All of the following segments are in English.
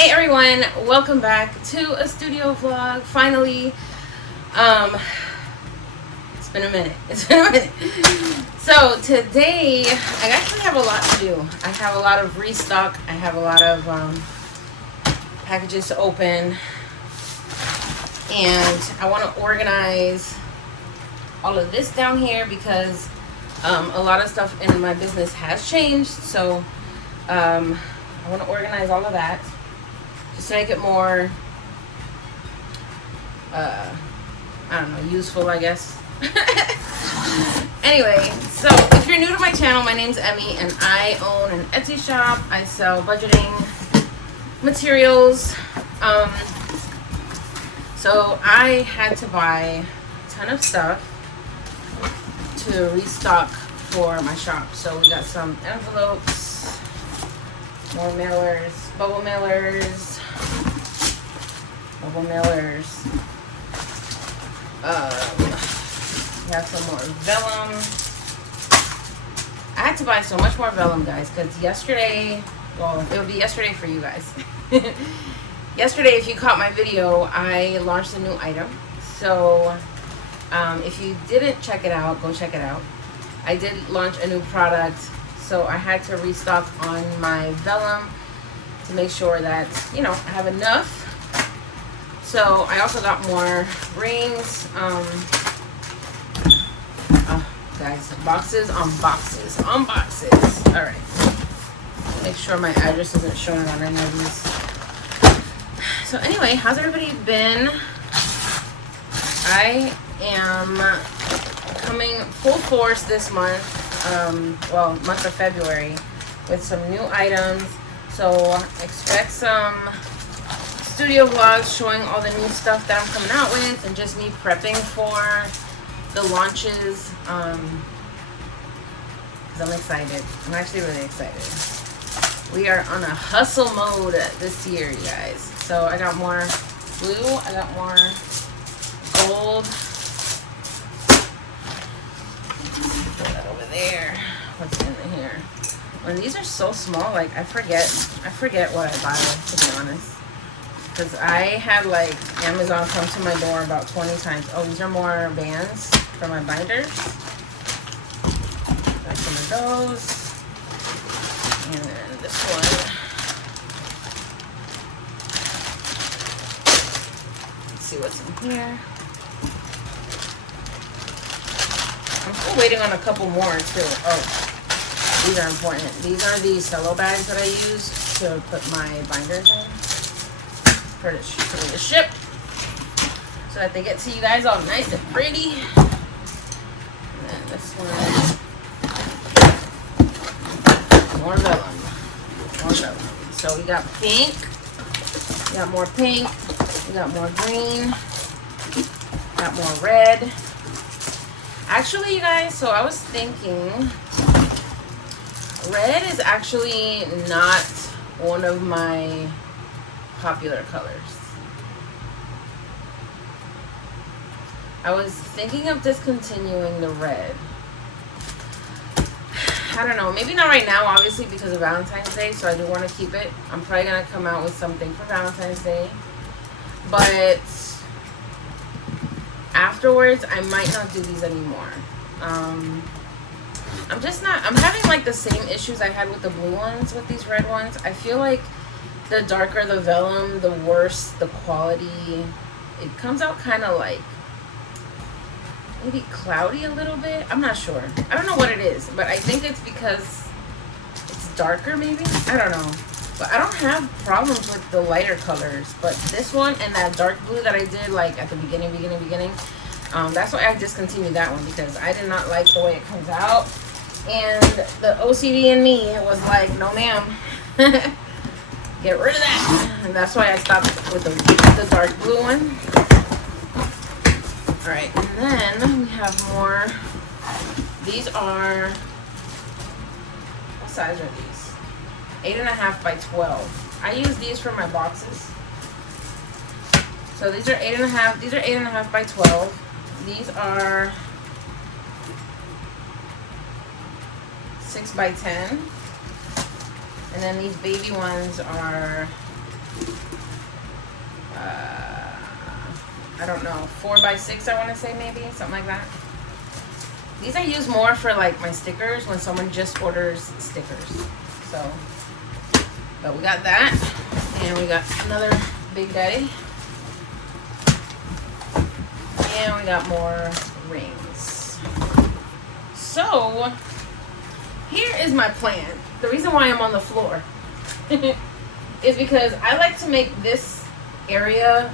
Hey everyone, welcome back to a studio vlog. Finally, it's been a minute. So today, I actually have a lot to do. I have a lot of restock. I have a lot of packages to open, and I want to organize all of this down here because a lot of stuff in my business has changed. So I want to organize all of that. Just to make it more, I don't know, useful, I guess. Anyway, so if you're new to my channel, my name's Emmy, and I own an Etsy shop. I sell budgeting materials. So I had to buy a ton of stuff to restock for my shop. So we got some envelopes, more mailers, bubble mailers. We have some more vellum. I had to buy so much more vellum, guys, because yesterday, well, it would be yesterday for you guys. Yesterday, if you caught my video, I launched a new item. So if you didn't check it out, go check it out. I did launch a new product, so I had to restock on my vellum to make sure that, you know, I have enough. So I also got more rings. Guys, boxes on boxes on boxes. All right. Make sure my address isn't showing on any of these. So anyway, how's everybody been? I am coming full force this month, month of February, with some new items. So expect some studio vlogs showing all the new stuff that I'm coming out with, and just me prepping for the launches. Because I'm excited. I'm actually really excited. We are on a hustle mode this year, you guys. So I got more blue. I got more gold. Put that over there. What's in here? When these are so small, like I forget what I buy, to be honest. Because I had like Amazon come to my door about 20 times. Oh, these are more bands for my binders. Got some of those. And then this one. Let's see what's in here. I'm still waiting on a couple more too. Oh, these are important. These are the cello bags that I use to put my binders in. For the ship, so that they get to you guys all nice and pretty. And then this one, more vellum. So we got pink, we got more pink, we got more green, got more red. Actually, you guys, so I was thinking, red is actually not one of my popular colors. I was thinking of discontinuing the red. I don't know, maybe not right now, obviously, because of Valentine's Day, so I do want to keep it. I'm probably going to come out with something for Valentine's Day, but afterwards I might not do these anymore. I'm having like the same issues I had with the blue ones with these red ones. I feel like the darker the vellum, the worse the quality. It comes out kind of like maybe cloudy a little bit. I'm not sure. I don't know what it is, but I think it's because it's darker maybe. I don't know. But I don't have problems with the lighter colors. But this one and that dark blue that I did like at the beginning. That's why I discontinued that one, because I did not like the way it comes out. And the OCD in me was like, no ma'am. Get rid of that. And that's why I stopped with the dark blue one. Alright, and then we have more. These are, what size are these? 8.5 by 12. I use these for my boxes. So these are 8.5. These are 8.5 by 12. These are 6 by 10. And then these baby ones are I don't know, 4x6, I want to say, maybe something like that. These I use more for like my stickers when someone just orders stickers. So, but we got that, and we got another Big Daddy, and we got more rings. So here is my plan. The reason why I'm on the floor is because I like to make this area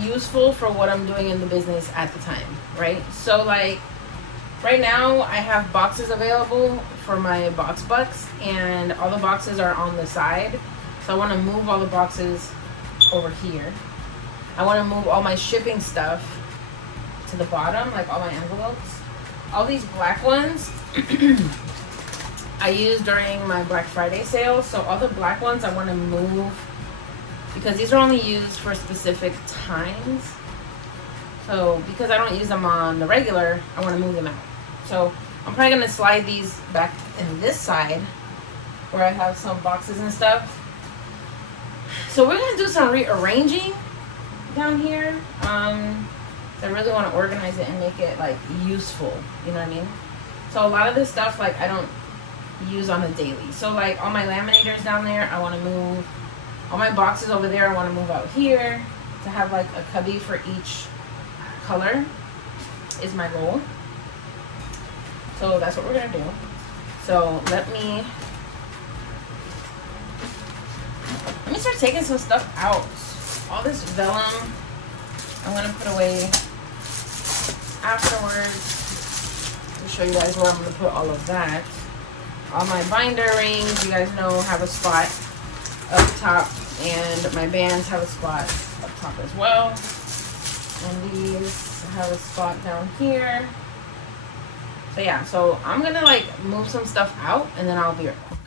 useful for what I'm doing in the business at the time, right? So like right now I have boxes available for my box bucks, and all the boxes are on the side. So I want to move all the boxes over here. I want to move all my shipping stuff to the bottom, like all my envelopes. All these black ones I used during my Black Friday sale. So all the black ones I want to move, because these are only used for specific times. So because I don't use them on the regular, I want to move them out. So I'm probably going to slide these back in this side where I have some boxes and stuff. So we're going to do some rearranging down here. I really want to organize it and make it like useful, you know what I mean? So a lot of this stuff like I don't use on a daily. So like all my laminators down there, I want to move. All my boxes over there, I want to move out here to have like a cubby for each color is my goal. So that's what we're going to do. So let me start taking some stuff out. All this vellum I'm going to put away afterwards. I'll show you guys where I'm going to put all of that. All my binder rings, you guys know, have a spot up top, and my bands have a spot up top as well. And these have a spot down here. So yeah, so I'm going to like move some stuff out, and then I'll be right back.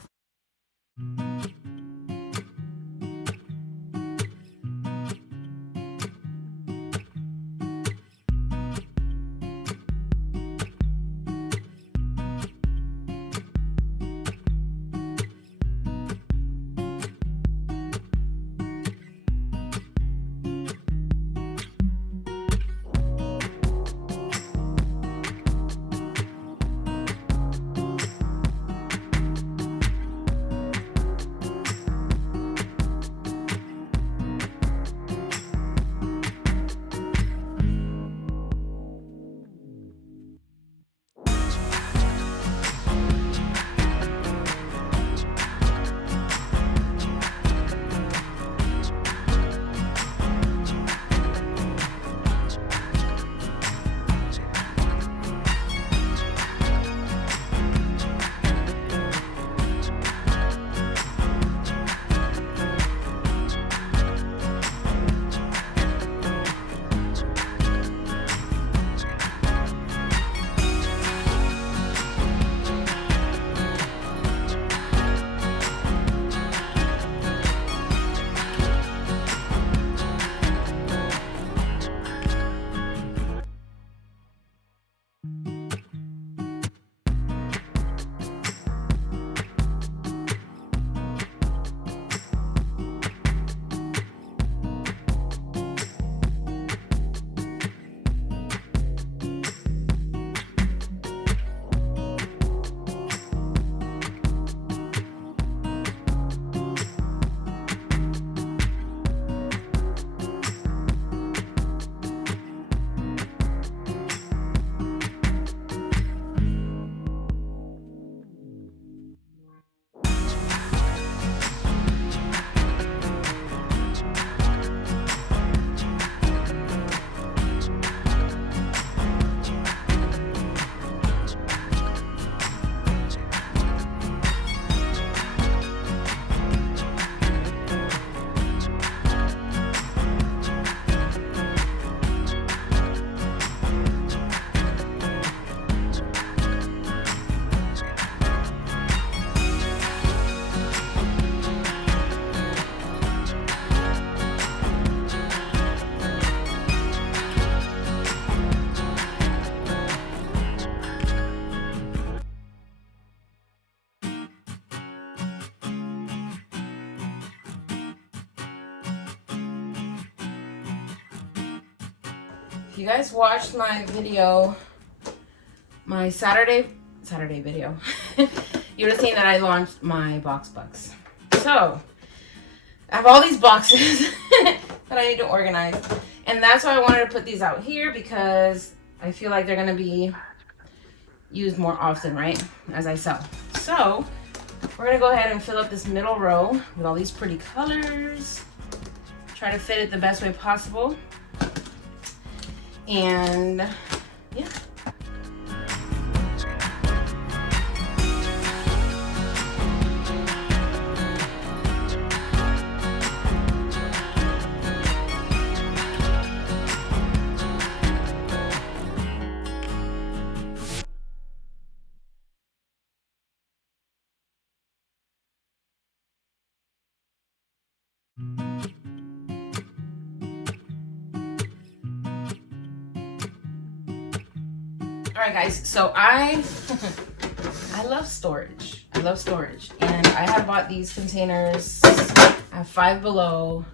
if you guys watched my video, my Saturday video, you would have seen that I launched my box bucks. So I have all these boxes that I need to organize, and that's why I wanted to put these out here, because I feel like they're gonna be used more often, right, as I sell. So we're gonna go ahead and fill up this middle row with all these pretty colors. Try to fit it the best way possible. And yeah. All right, guys, so I love storage. I love storage. And I have bought these containers. I have 5 Below.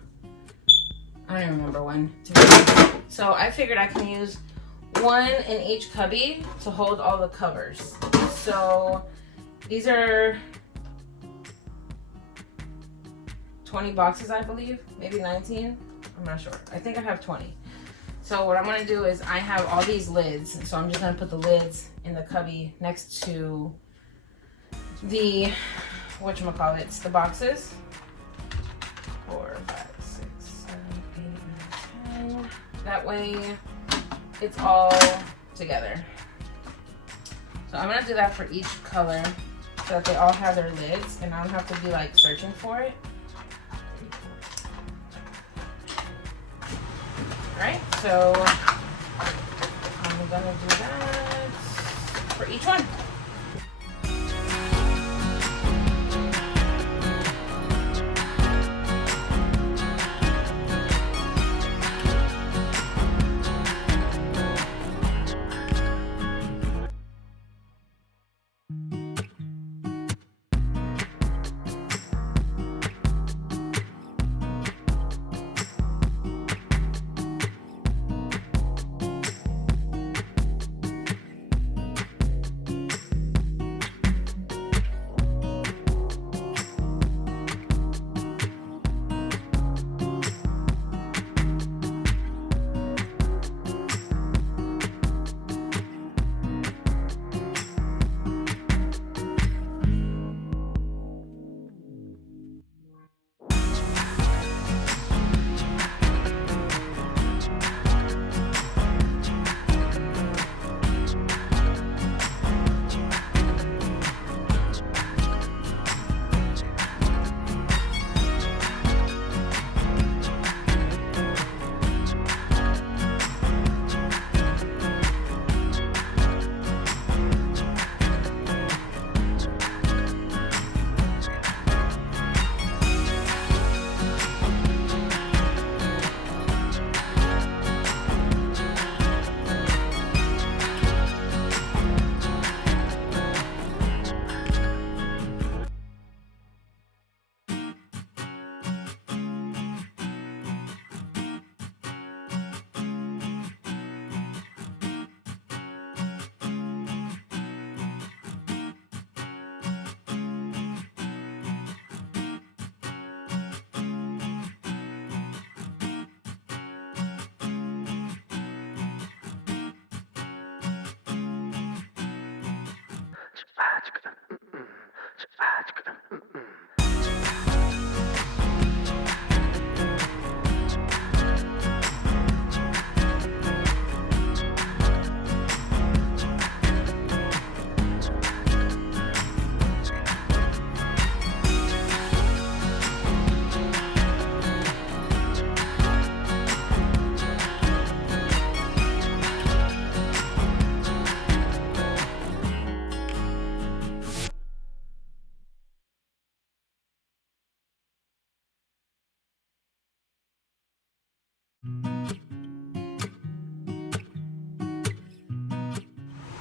I don't even remember when. So I figured I can use one in each cubby to hold all the covers. So these are 20 boxes, I believe. Maybe 19. I'm not sure. I think I have 20. So what I'm gonna do is I have all these lids, so I'm just gonna put the lids in the cubby next to the, whatchamacallits, the boxes. 4, 5, 6, 7, 8, 9, 10. That way it's all together. So I'm gonna do that for each color so that they all have their lids and I don't have to be like searching for it. Right, so I'm gonna do that for each one.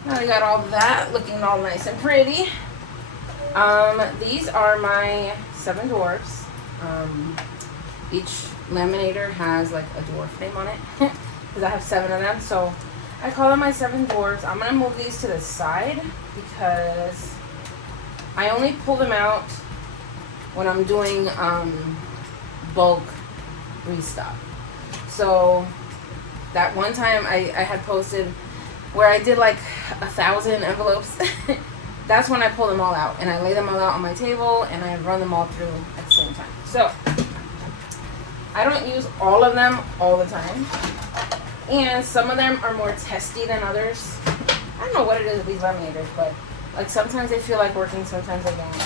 Now I got all that looking all nice and pretty. These are my 7 dwarfs. Each laminator has like a dwarf name on it. because I have 7 of them. So I call them my 7 drawers. I'm gonna move these to the side because I only pull them out when I'm doing bulk restock. So that one time I had posted where I did like 1,000 envelopes. That's when I pull them all out and I lay them all out on my table and I run them all through at the same time. So I don't use all of them all the time, and some of them are more testy than others. I don't know what it is with these laminators, but like sometimes they feel like working, sometimes they don't.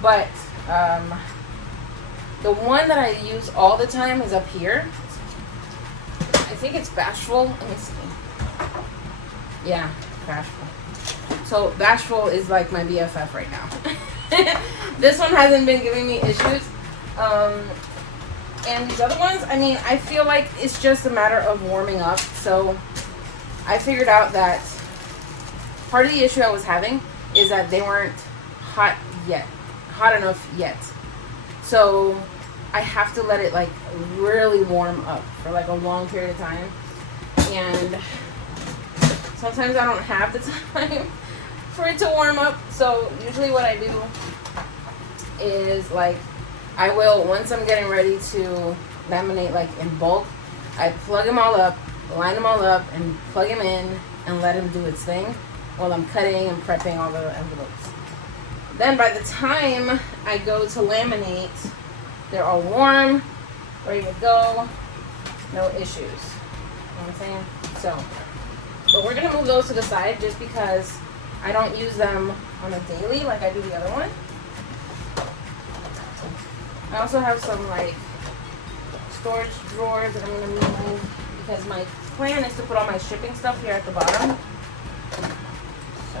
But the one that I use all the time is up here. I think it's Bashful. Let me see. Yeah, Bashful. So Bashful is like my BFF right now. This one hasn't been giving me issues. And these other ones, I mean, I feel like it's just a matter of warming up. So I figured out that part of the issue I was having is that they weren't hot enough yet. So I have to let it like really warm up for like a long period of time. And sometimes I don't have the time for it to warm up. So usually what I do is like, I will, once I'm getting ready to laminate like in bulk, I plug them all up, line them all up, and plug them in and let them do its thing while I'm cutting and prepping all the envelopes. Then by the time I go to laminate, they're all warm, ready to go, no issues. You know what I'm saying? So, but we're going to move those to the side just because I don't use them on a daily like I do the other one. I also have some like storage drawers that I'm going to move because my plan is to put all my shipping stuff here at the bottom. So,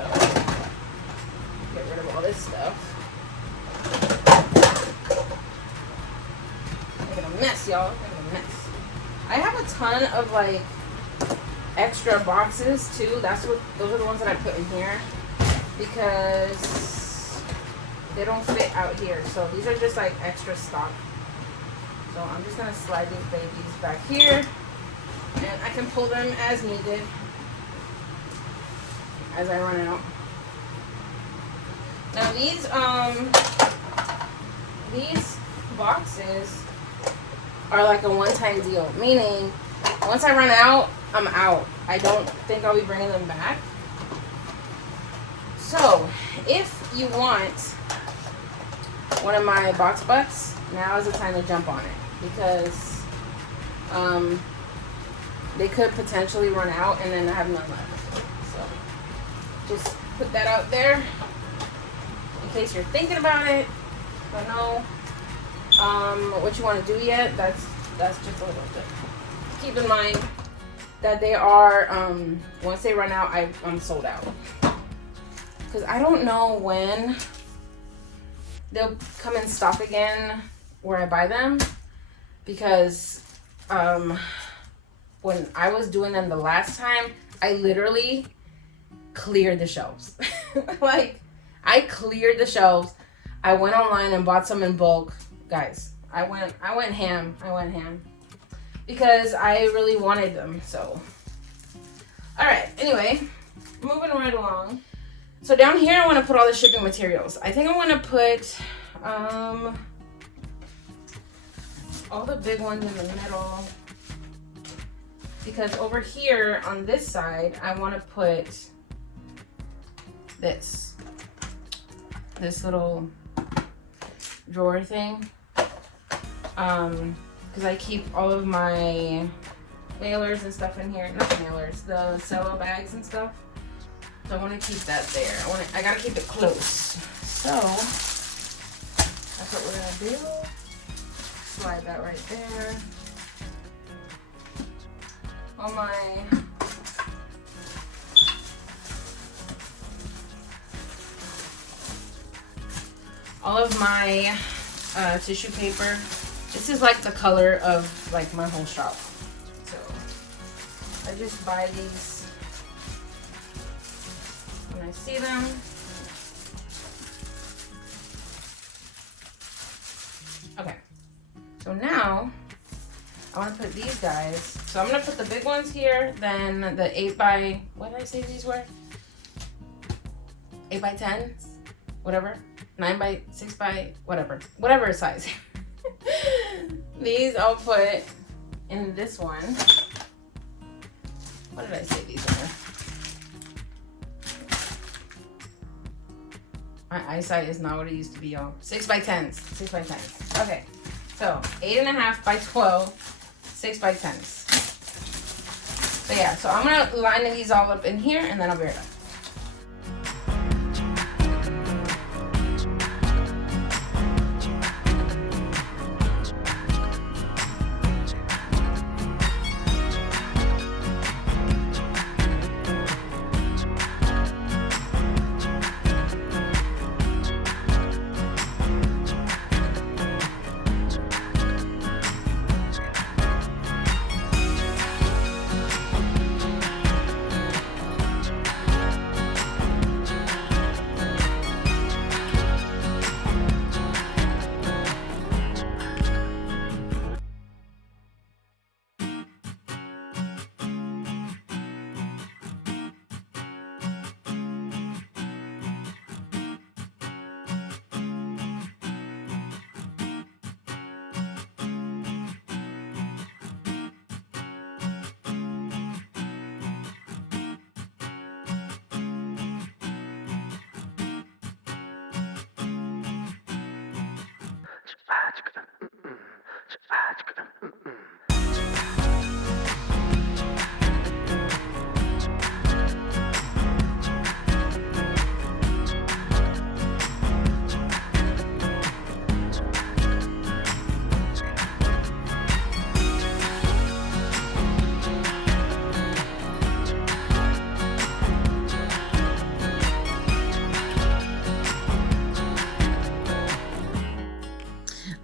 get rid of all this stuff. Making a mess, y'all. Making a mess. I have a ton of like extra boxes too. Those are the ones that I put in here because they don't fit out here. So these are just like extra stock. So I'm just gonna slide these babies back here and I can pull them as needed as I run out. Now these boxes are like a one-time deal, meaning once I run out, I'm out. I don't think I'll be bringing them back. So if you want one of my box butts, now is the time to jump on it because they could potentially run out and then I have none left. So just put that out there in case you're thinking about it. Don't know what you want to do yet. That's just a little bit. Keep in mind that they are once they run out, I'm sold out. Because I don't know when they'll come in stock again where I buy them. Because when I was doing them the last time, I literally cleared the shelves. Like, I cleared the shelves. I went online and bought some in bulk. Guys, I went ham. Because I really wanted them, so. Alright, anyway, moving right along. So down here, I want to put all the shipping materials. I think I want to put all the big ones in the middle. Because over here on this side, I want to put this little drawer thing. Because I keep all of my mailers and stuff in here. Not mailers, the cello bags and stuff. So I want to keep that there. I gotta keep it close. So that's what we're gonna do. Slide that right there. All of my tissue paper. This is like the color of like my whole shop. So I just buy these when I see them. Okay. So now I want to put these guys So I'm gonna put the big ones here, then the 8 by, what did I say these were? 8 by 10s, whatever. 9 by 6 by whatever size. These I'll put in this one. What did I say these were? My eyesight is not what it used to be, y'all. 6 by 10s. 6 by 10s. Okay. So 8.5 by 12, 6 by 10s. So yeah, so I'm gonna line these all up in here and then I'll be right back.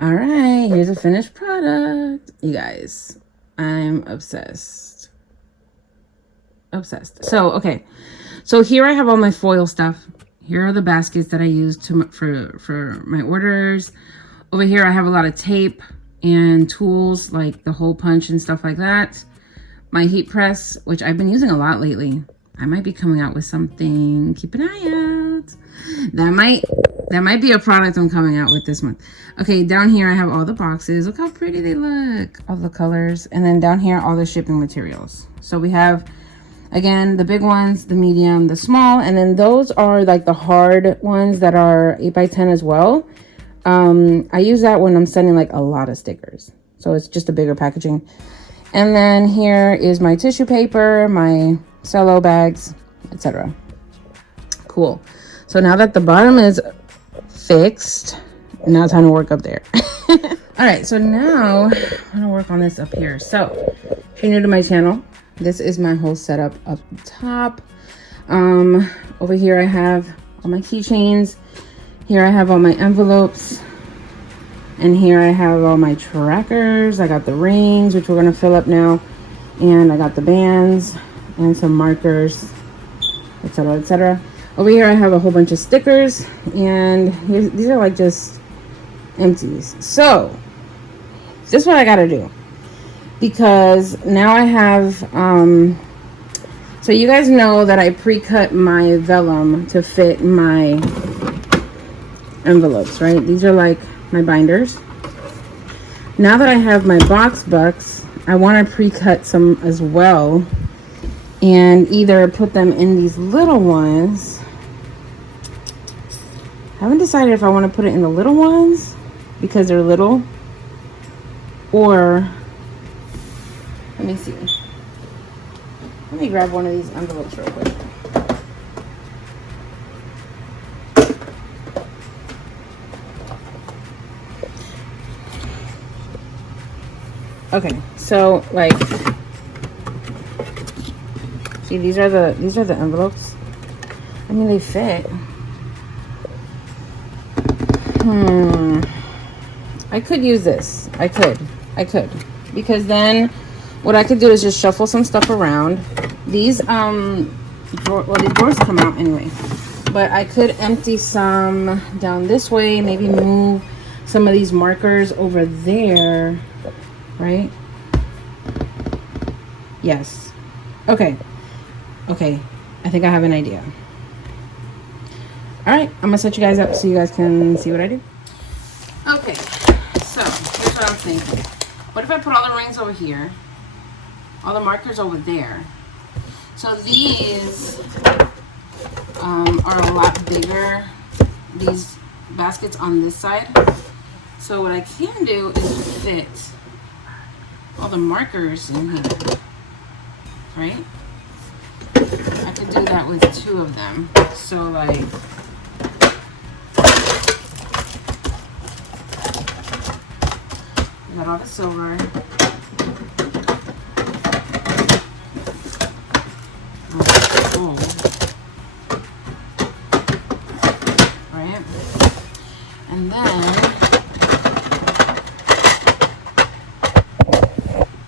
All right, here's a finished product. You guys, I'm obsessed. Obsessed. So, okay. So here I have all my foil stuff. Here are the baskets that I use for my orders. Over here I have a lot of tape and tools like the hole punch and stuff like that. My heat press, which I've been using a lot lately. I might be coming out with something. Keep an eye out. That might be a product I'm coming out with this month. Okay, down here I have all the boxes. Look how pretty they look. All the colors. And then down here, all the shipping materials. So we have, again, the big ones, the medium, the small. And then those are like the hard ones that are 8 by 10 as well. I use that when I'm sending like a lot of stickers. So it's just a bigger packaging. And then here is my tissue paper, my cello bags, etc. Cool. So now that the bottom is fixed, now time to work up there. All right, so now I'm gonna work on this up here. So if you're new to my channel, this is my whole setup up top. Over here I have all my keychains. Here I have all my envelopes. And here I have all my trackers. I got the rings, which we're gonna fill up now. And I got the bands and some markers, etc., etc. Over here I have a whole bunch of stickers, and these are like just empties. So this is what I gotta do, because now I have so you guys know that I pre-cut my vellum to fit my envelopes, right? These are like my binders. Now that I have my box bucks, I want to pre-cut some as well and either put them in these little ones. I haven't decided if I want to put it in the little ones because they're little, or let me see. Let me grab one of these envelopes real quick. Okay, so like, see, these are the envelopes. I mean, they fit. I could use this. I could, because then what I could do is just shuffle some stuff around. These these drawers come out anyway, but I could empty some down this way, maybe move some of these markers over there, right? Yes. Okay. Okay. I think I have an idea. All right. I'm going to set you guys up so you guys can see what I do. Okay. So, here's what I'm thinking. What if I put all the rings over here? All the markers over there. So these are a lot bigger. These baskets on this side. So what I can do is fit all the markers in here, right? I could do that with 2 of them. So like, I got all the silver. Gold. Right? And then,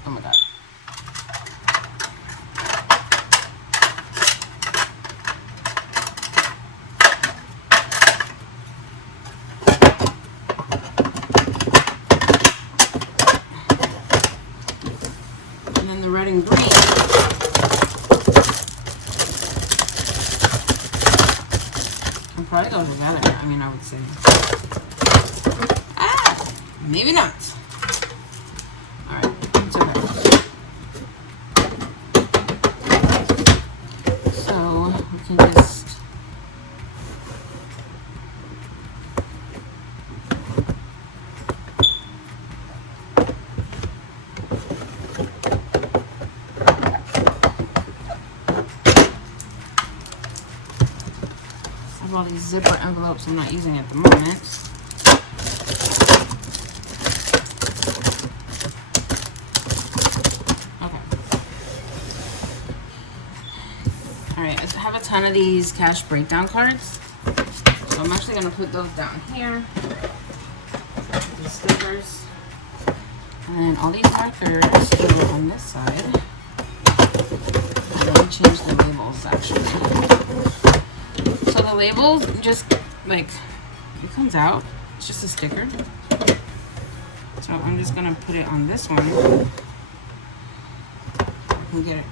oh my god. And then the red and green. Can probably go together, I mean, I would say. Ah! Maybe not. Alright, it's okay. So, we can just... I have all these zipper envelopes I'm not using at the moment. Alright, I have a ton of these cash breakdown cards. So I'm actually going to put those down here. The stickers. And then all these markers go on this side. And then change the labels actually. So the labels just like, it comes out. It's just a sticker. So I'm just going to put it on this one. I can get it.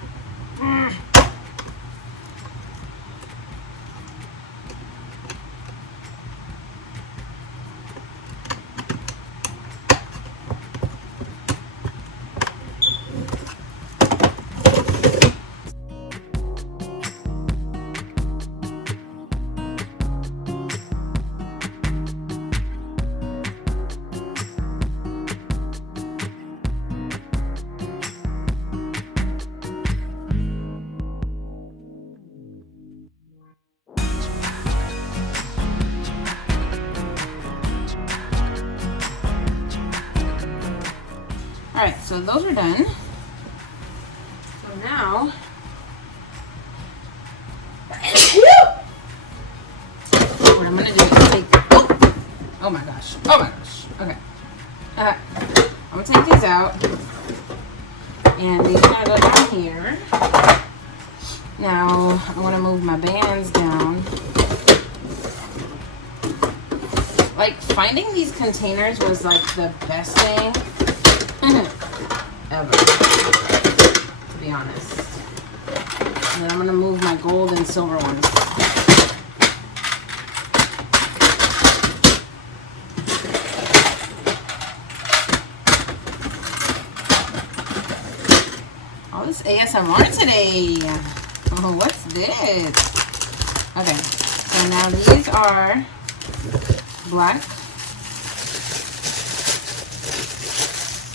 Alright, so those are done. So now, what I'm going to do is take, oh my gosh, okay. I'm going to take these out, and these are going to go down here. Now, I want to move my bands down. Like, finding these containers was like the best thing ever, to be honest. And then I'm gonna move my gold and silver ones. All this ASMR today. Oh, what's this? Okay, so now these are black.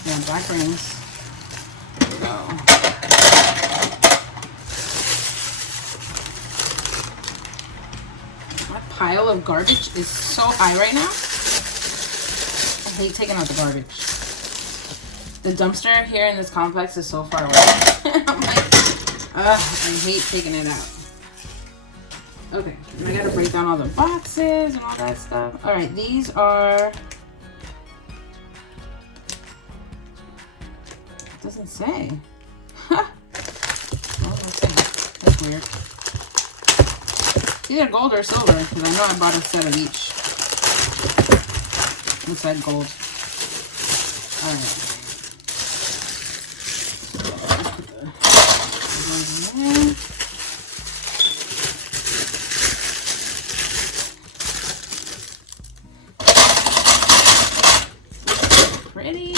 Yeah, black rings. So my pile of garbage is so high right now. I hate taking out the garbage. The dumpster here in this complex is so far away. I'm like, I hate taking it out. Okay, and I gotta break down all the boxes and all that stuff. Alright, these are... It doesn't say. Huh. Oh, let's see. That's weird. It's either gold or silver, because I know I bought a set of each. Inside gold. Alright. Okay. Pretty.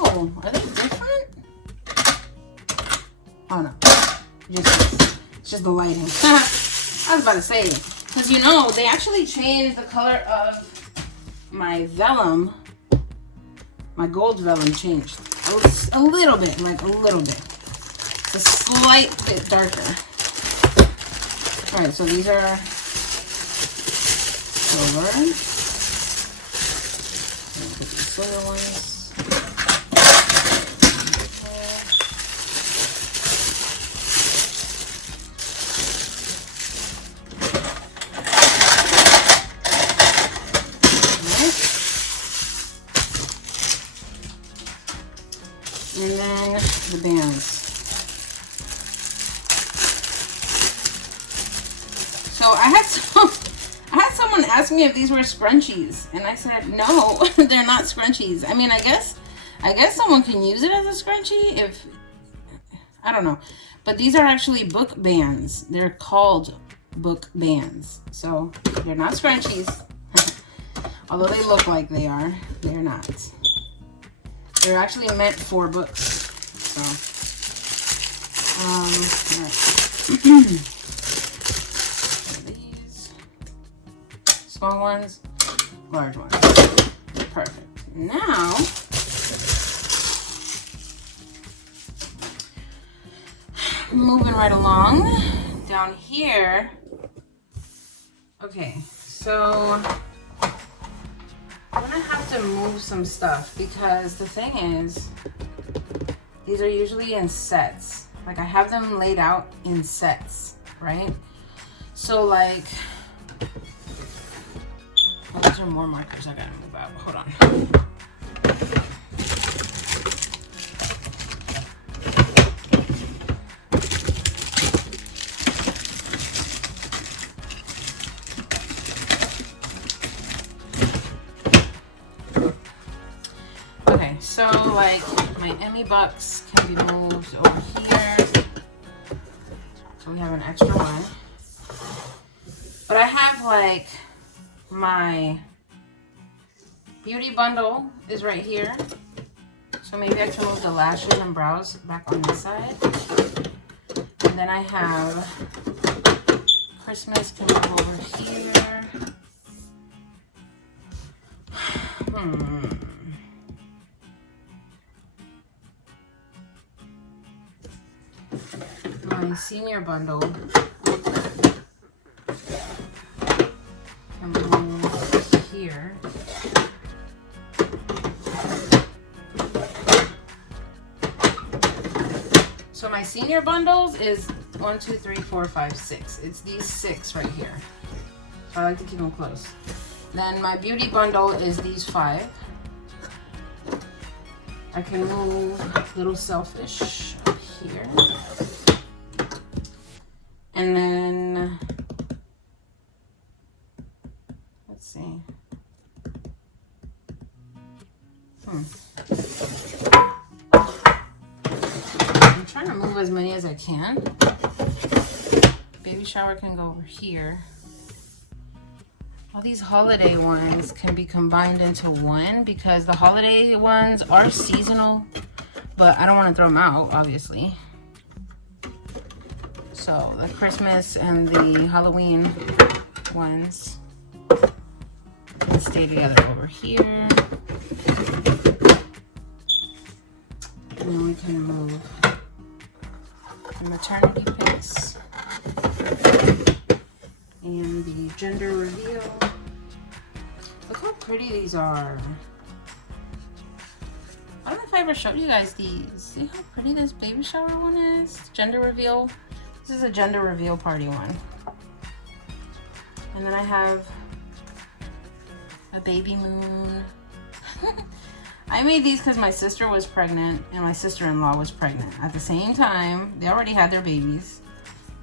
Oh, are they different? Oh no, it's just the lighting. I was about to say, because you know, they actually changed the color of my vellum. My gold vellum changed a little bit, like a little bit. It's a slight bit darker. All right, so these are silver. Put the silver ones. And then the bands. So I had someone ask me if these were scrunchies, and I said no, they're not scrunchies. I mean, I guess someone can use it as a scrunchie if, I don't know, but these are actually book bands. They're called book bands, so they're not scrunchies. Although they look like they are, they're not. They're actually meant for books. So, all right. These small ones, large ones. Perfect. Now, moving right along down here. Okay, so I'm gonna have to move some stuff because the thing is, these are usually in sets. Like I have them laid out in sets, right? So like, oh, those are more markers I gotta move out. Hold on. So like my Emmy bucks can be moved over here. So we have an extra one. But I have like my beauty bundle is right here. So maybe I can move the lashes and brows back on this side. And then I have Christmas can move over here. My senior bundle can move here. So my senior bundles is 1, 2, 3, 4, 5, 6. It's these 6 right here. So I like to keep them close. Then my beauty bundle is these 5. I can move Little Selfish up here. And then, let's see. I'm trying to move as many as I can. Baby shower can go over here. All these holiday ones can be combined into one because the holiday ones are seasonal, but I don't want to throw them out, obviously. So the Christmas and the Halloween ones can stay together over here. And then we can move the maternity picks and the gender reveal. Look how pretty these are. I don't know if I ever showed you guys these. See how pretty this baby shower one is? Gender reveal. This is a gender reveal party one. And then I have a baby moon. I made these because my sister was pregnant and my sister-in-law was pregnant at the same time. They already had their babies.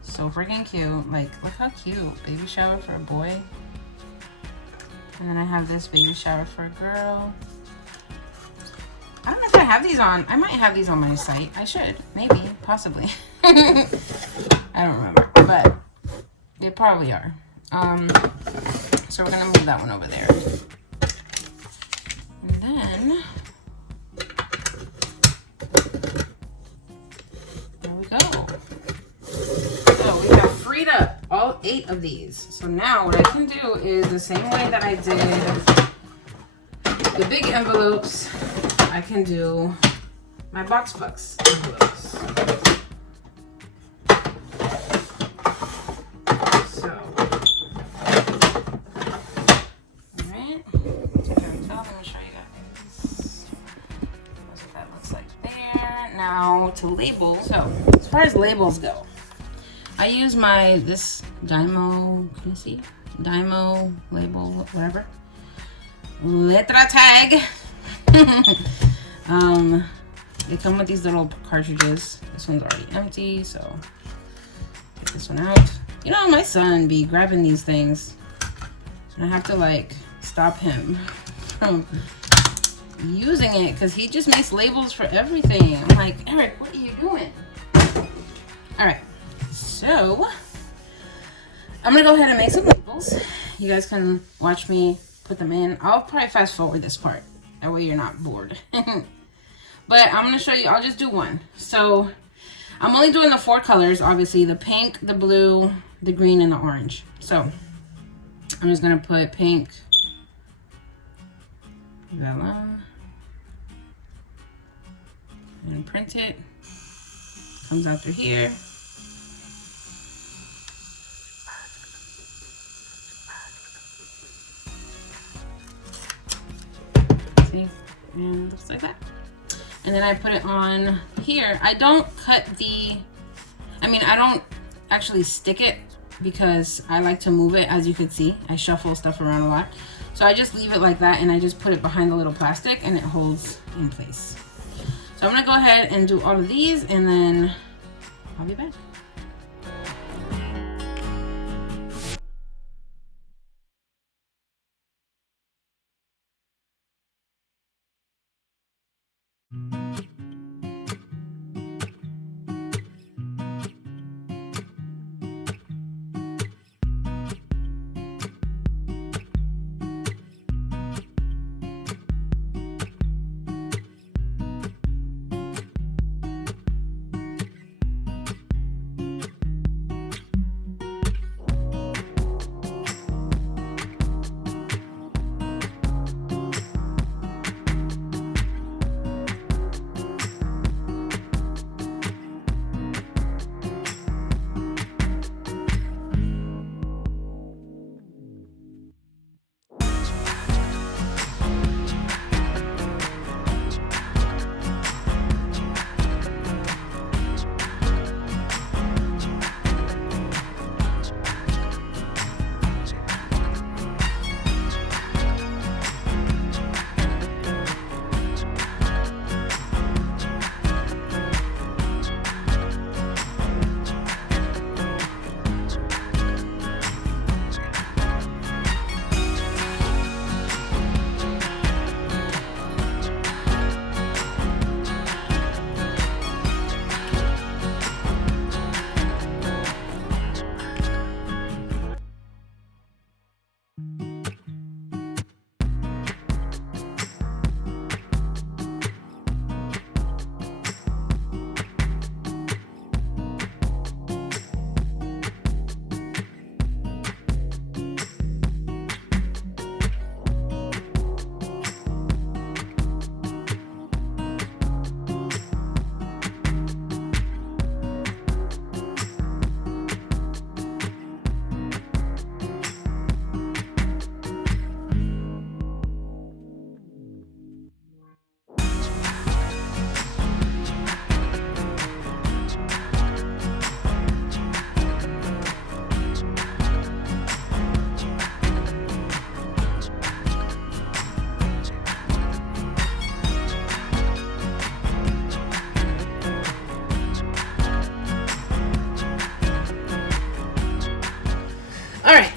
So freaking cute. Like, look how cute. Baby shower for a boy. And then I have this baby shower for a girl. I don't know if I have these on. I might have these on my site. I should. Maybe. Possibly. I don't remember, but they probably are. So we're gonna move that one over there. And then there we go. So we have freed up all 8 of these. So now what I can do is the same way that I did the big envelopes, I can do my box bucks envelopes. So, alright. Let me show you guys. That's what that looks like there. Now to label. So, as far as labels go, I use this Dymo, can you see? Dymo label, whatever. Letra tag. They come with these little cartridges. This one's already empty, so take this one out. You know, my son be grabbing these things, and I have to like stop him from using it because he just makes labels for everything. I'm like, Eric, what are you doing? All right, so I'm gonna go ahead and make some labels. You guys can watch me put them in. I'll probably fast forward this part. That way you're not bored. But I'm going to show you. I'll just do one. So I'm only doing the 4 colors, obviously. The pink, the blue, the green, and the orange. So I'm just going to put pink, vellum, and print it. Comes out through here. See? And it looks like that. And then I put it on here. I don't cut I don't actually stick it because I like to move it. As you can see, I shuffle stuff around a lot. So I just leave it like that and I just put it behind the little plastic and it holds in place. So I'm gonna go ahead and do all of these and then I'll be back.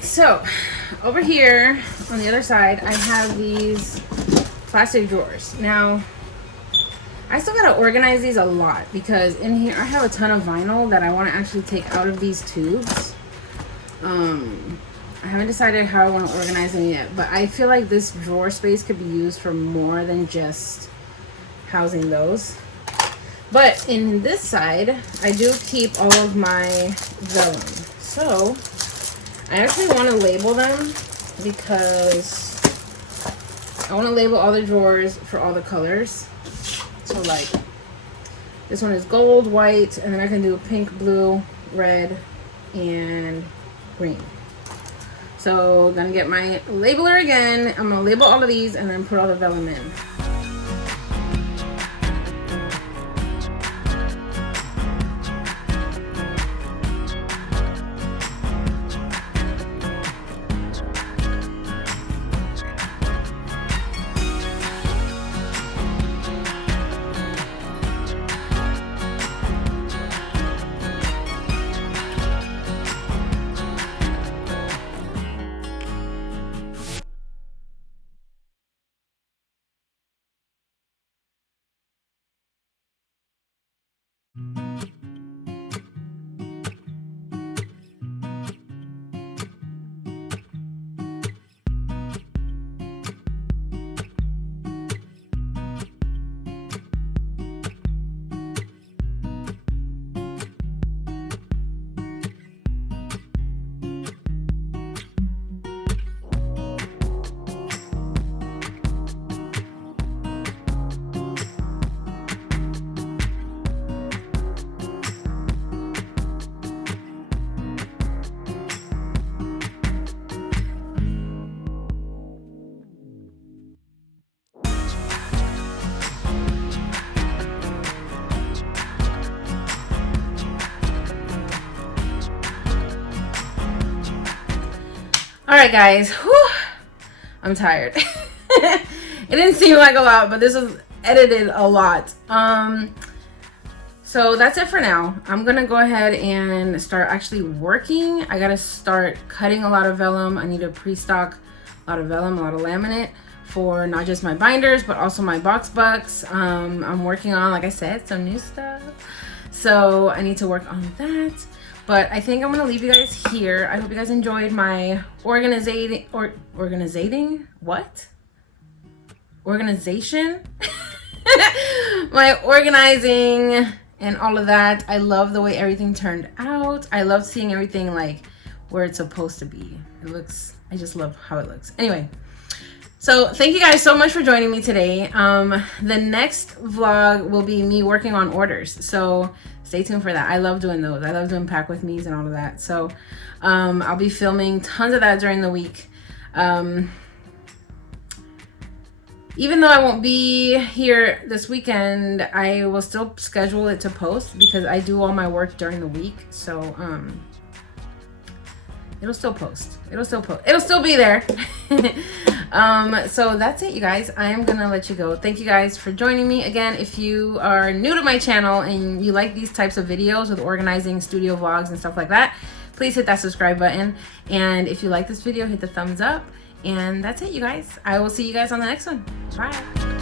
So over here on the other side, I have these plastic drawers. Now, I still gotta organize these a lot because in here I have a ton of vinyl that I want to actually take out of these tubes. I haven't decided how I want to organize them yet, but I feel like this drawer space could be used for more than just housing those. But in this side, I do keep all of my vellum. So I actually want to label them because I want to label all the drawers for all the colors. So like this one is gold, white, and then I can do pink, blue, red, and green. So I'm gonna get my labeler again. I'm gonna label all of these and then put all the vellum in. Alright guys, whew, I'm tired. It didn't seem like a lot, but this was edited a lot. So that's it for now. I'm gonna go ahead and start actually working. I gotta start cutting a lot of vellum. I need to pre-stock a lot of vellum, a lot of laminate for not just my binders, but also my box bucks. I'm working on, like I said, some new stuff. So I need to work on that. But I think I'm gonna leave you guys here. I hope you guys enjoyed my organization. My organizing and all of that. I love the way everything turned out. I love seeing everything like where it's supposed to be. It looks, I just love how it looks. Anyway, so thank you guys so much for joining me today. The next vlog will be me working on orders. So stay tuned for that. I love doing those. I love doing pack with me's and all of that. So I'll be filming tons of that during the week. Even though I won't be here this weekend, I will still schedule it to post because I do all my work during the week. So it'll still post. It'll still be there. So that's it, you guys. I am gonna let you go. Thank you guys for joining me again. If you are new to my channel and you like these types of videos with organizing, studio vlogs and stuff like that, please hit that subscribe button. And if you like this video, hit the thumbs up. And that's it, you guys. I will see you guys on the next one. Bye.